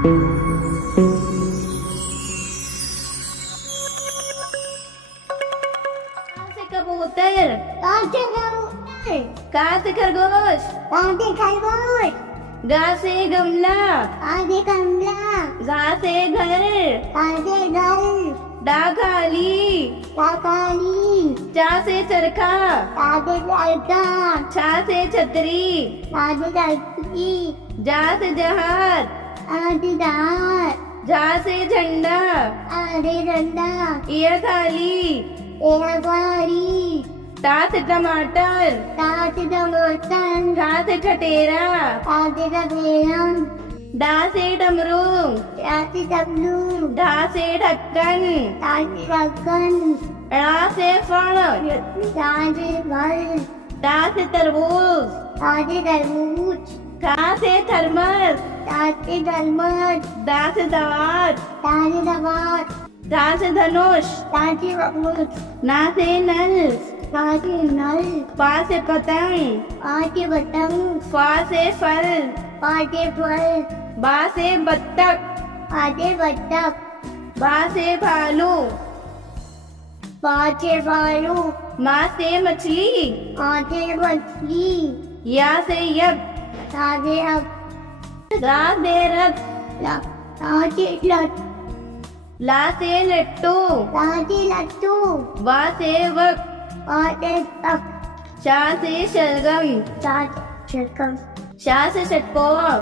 से कबूतर, का से खरगोश, गा से गमला, गा से घर, डा खाली, चा से चरखा, छा से छतरी, जा से जहाज, झा से झंडा, ये थाली, टा से टमाटर, ठा से ठटेरा, डा से डमरू, ढा से ढक्कन, ड़ा से फल, टा से तरबूज, था से थर्मस, दा से दवात, धा से धनुष, ना से नल, पा से पतंग, फा से फल, बा से बत्तख, बा से भालू, माँ से मछली, या से यज्ञ, रा से रथ, ला से लट्टू, वा से वक, शा से शलगम, शा से षटकोर,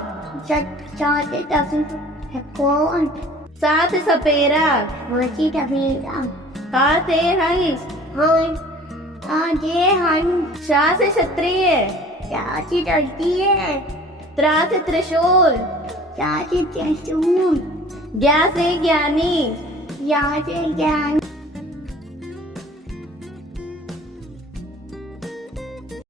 सा से सपेरा, हा से हंस, शा से क्षत्रिय, त्रा से त्रिशूल, ज्ञा से ज्ञानी,